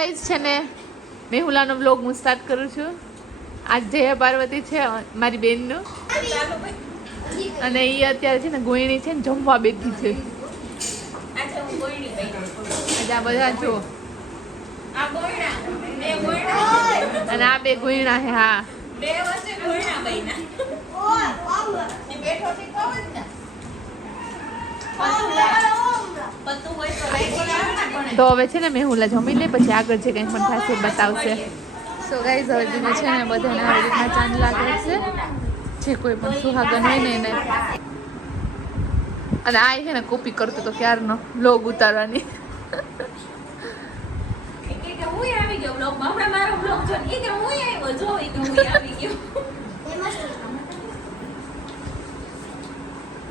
Guys છે ને મેહુલાનો vlog હું સ્ટાર્ટ કરું છું. આજ જયા પાર્વતી છે મારી બેનનું અને એ અત્યારે છે ને ગોયણી છે ને જમવા બેઠી છે. આજે આ બધા જો અને આ બે ગોયણા હે. હા તો હવે છે ને મેહુલા જમી લે પછી આગળ જે કંઈ પણ થશે બતાવશે. સો ગાઈઝ હવે તમે છે ને બધાને આવી રીતના ચાંદલા કરશે જે કોઈ પણ સુહાગન હોય ને એને. અને આ છે ને કોપી કરતો તો ક્યારનો લોગ ઉતારવાની.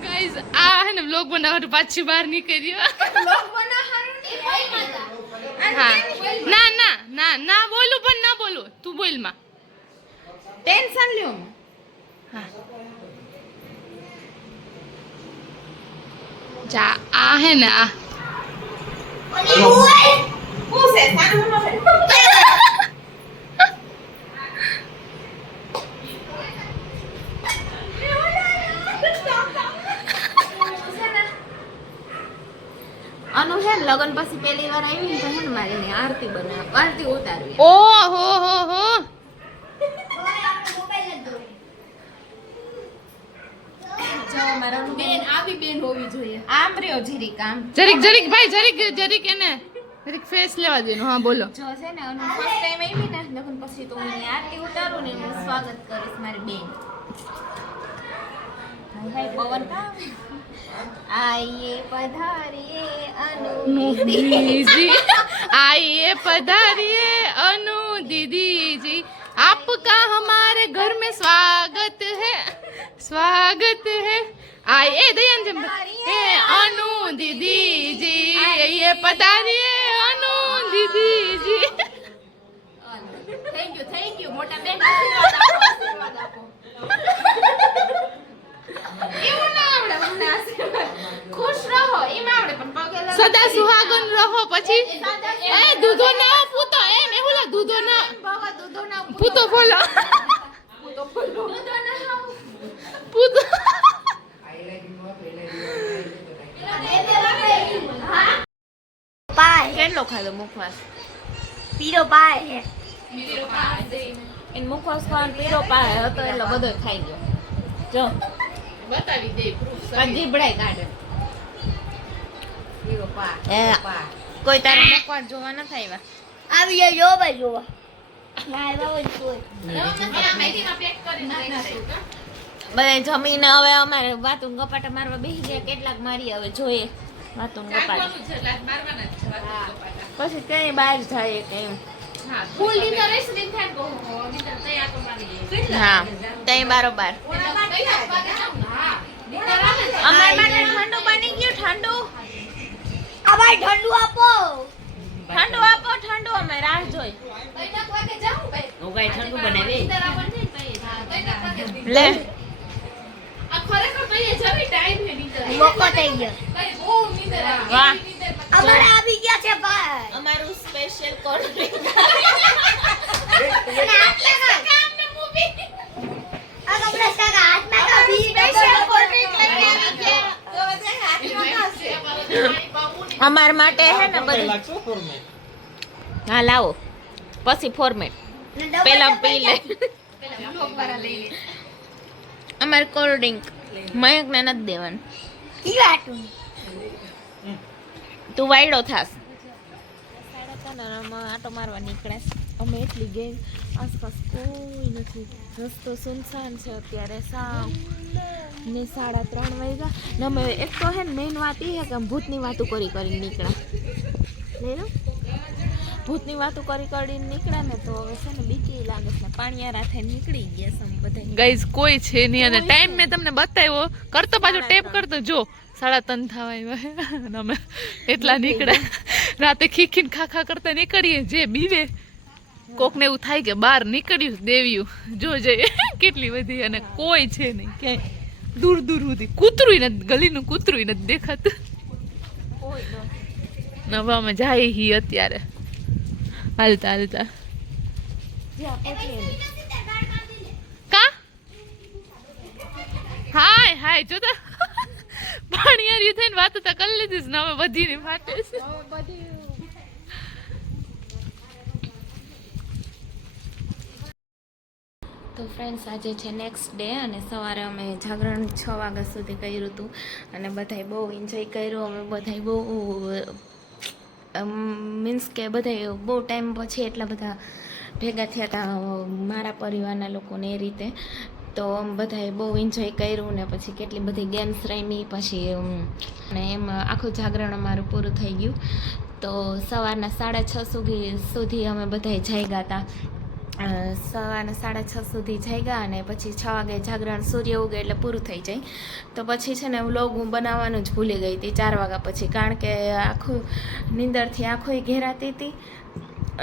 ગાઈઝ આ હે ને વ્લોગ બનાવવાનું પાછી બહાર નીકળ્યો. હા ના ના ના ના બોલું પણ ના બોલું તું બોલ માં ટેન્શન લ્યો. હા જા આ હે ને આ અનુ હે લગન પછી પહેલી વાર આવી ને તો હે ને મારી આરતી બનાવ આરતી ઉતારવી. ઓ હો જો મારા બેન આવી બેન હોવી જોઈએ. આમ રહ્યો જીરી કામ જરીક ભાઈ જરીક એને જરીક ફેસ લેવા દેનો. હા બોલો. જો છે ને અનુ ફર્સ્ટ ટાઈમ આવી ને લગન પછી તો હું આરતી ઉતારું ને એનું સ્વાગત કરીશ મારી બેન. હાય પવન आइए पधारिए अनु दीदी जी आइए पधारिए अनु दीदी जी आपका हमारे घर में स्वागत है आइए दयान जम अनु दीदी जी आइए पधारिए अनु दीदी जी. थैंक यू मोटा बेन आशीर्वाद आपो એવું ના આવડે મને આશીર્વાદ. ખુશ રહો એમ આવડે પણ પગે લાગે સદા સુહાગન રહો. પછી એ દૂધો ના પૂતો એ મેહુલા દૂધો ના બાવા દૂધો ના પૂતો બોલો દૂધો ના પૂતો પાય કેટલો ખાધો મુખવાસ પીરો પાય એન મુખવાસ ખાન પીરો પાય હતો એટલે બધો ખાઈ ગયો. જો બતાવી દે જીબડાઈ કાઢે પીરો પાય કોઈ તારે મુખવાસ જોવા ન થાય આવી જાય જો ભાઈ જોવા ના બાબા જોઈ બધા જમીને હવે અમારે વાતું ગપાટા મારવા બેસી ગયા. કેટલાક મારી હવે જોઈએ વાતું ગપાટા પછી કઈ બહાર જાય કેમ. હા તઈ બારોબાર અમાર માટે ઠંડુ બની ગયું. ઠંડુ અમાર ઠંડુ આપો ઠંડુ અમે રાહ જોઈ. હું કઈ ઠંડુ બનાવી લે આ ખરેખર ભાઈ જરી ટાઈમ હે નીંદર મોકો થઈ ગયો. કઈ બહુ નીંદર આવી. વાહ અમાર આવી ગયા છે ભાઈ. અમારું સ્પેશિયલ કોલ્ડ ડ્રિંક અને આટલા કામ ને મૂવી આ કપડા સગા હાથમાં તો બી સ્પેશિયલ કોલ્ડ ડ્રિંક લઈને આવી ગયા. તો બધે હાથમાં હશે અમાર માટે હે ને બધું. હા લાવો પછી ફોર્મેટ પેલા પી લે પેલા વ્લોગ વાળા લઈ લે. અમાર કોલ્ડ ડ્રિંક મયંકને નથી દેવાનું. ઈ વાટું તું વાયડો થાસ. આટો મારવા નીકળ્યા અમે એટલી ગઈ આસપાસ કોઈ નથી. રસ્તો સુનસાન છે અત્યારે સાવ ને 3:30 વાગ્યા ને અમે એક તો હે ને મેઇન વાત એ હે કે ભૂતની વાતો કરીને નીકળ્યા. લઈ લો ભૂતની વાતો કરીને નીકળ્યા ને તો હવે છે ને બીકી લાગે છે. પાણીયારા થઈને નીકળી ગયા સમ બધા. ગાઈઝ કોઈ છે નહીં અને ટાઈમ મેં તમને બતાવ્યો કરતો પાછો ટેપ કરતો જો 3:30 થવા આવ્યા અને અમે એટલા નીકળ્યા. રાતે ખીખીને ખાખા કરતા નીકળીએ જે બીવે કોકને એવું થાય કે બહાર નીકળ્યું દેવ્યું જો જઈએ કેટલી બધી અને કોઈ છે નહીં ક્યાંય દૂર સુધી. કૂતરું નથી ગલીનું કૂતરું નથી દેખાતું. હવે અમે જાય હી અત્યારે હાલતા હાલતા જ્યાં પહોંચીએ ને. કા હાય હાય જો તો પાણી હાર્યું થઈને વાત તો કરી લીધી છે ને હવે બધીને ફાટે છે. તો ફ્રેન્ડ્સ આજે છે નેક્સ્ટ ડે અને સવારે અમે જાગરણ 6 વાગ્યા સુધી કર્યું હતું અને બધાએ બહુ એન્જોય કર્યો. અમે બધાએ બહુ મીન્સ કે બધાએ બહુ ટાઈમ પછી એટલા બધા ભેગા થયા હતા મારા પરિવારના લોકોને એ રીતે. તો અમે બધાએ બહુ એન્જોય કર્યું ને પછી કેટલી બધી ગેમ્સ રમી પછી અને એમ આખું જાગરણ અમારું પૂરું થઈ ગયું. તો સવારના 6:30 સુધી અમે બધાએ જાગ્યા હતા. સવારના 6:30 સુધી જાગ્યા અને પછી 6 વાગે જાગરણ સૂર્ય ઉગે એટલે પૂરું થઈ જાય. તો પછી છે ને વ્લોગ હું બનાવવાનું જ ભૂલી ગઈ હતી 4 વાગ્યા પછી, કારણ કે આખું નીંદરથી આંખોય ઘેરાતી હતી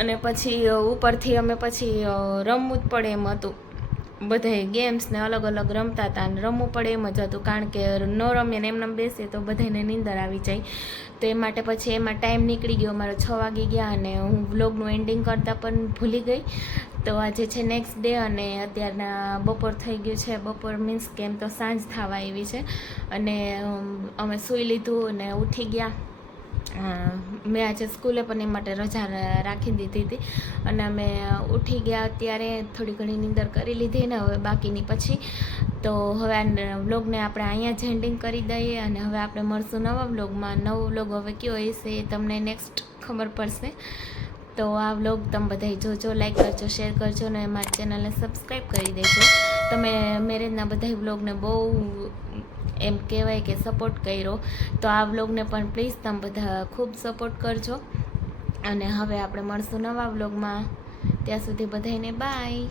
અને પછી ઉપરથી અમે પછી રમવું જ પડે એમ હતું. બધાએ ગેમ્સને અલગ અલગ રમતા હતા અને રમવું પડે એમ જ હતું, કારણ કે ન રમીએ ને એમને બેસીએ તો બધાને નીંદર આવી જાય. તો એ માટે પછી એમાં ટાઈમ નીકળી ગયો મારો 6 વાગી ગયા અને હું વ્લોગનું એન્ડિંગ કરતાં પણ ભૂલી ગઈ. તો આજે છે નેક્સ્ટ ડે અને અત્યારના બપોર થઈ ગયું છે. બપોર મીન્સ કે એમ તો સાંજ થવા આવી છે અને અમે સૂઈ લીધું અને ઉઠી ગયા. મેં આજે સ્કૂલે પણ એ માટે રજા રાખી દીધી હતી અને અમે ઉઠી ગયા. અત્યારે થોડી ઘણી નીંદર કરી લીધી ને હવે બાકીની પછી. તો હવે આ વ્લોગને આપણે અહીંયા જ એન્ડિંગ કરી દઈએ અને હવે આપણે મળશું નવા વ્લોગમાં. નવો વ્લોગ હવે કયો હશે એ તમને નેક્સ્ટ ખબર પડશે. તો આ વ્લોગ તમે બધા જોજો, લાઈક કરજો, શેર કરજો ને મારી ચેનલને સબસ્ક્રાઈબ કરી દેજો. તમે મેરેજના બધા વ્લોગને બહુ એમ કહેવાય કે સપોર્ટ કર્યો, તો આ વ્લોગને પણ પ્લીઝ તમે બધા ખૂબ સપોર્ટ કરજો. અને હવે આપણે મળશું નવા વ્લોગમાં. ત્યાં સુધી બધાને બાય.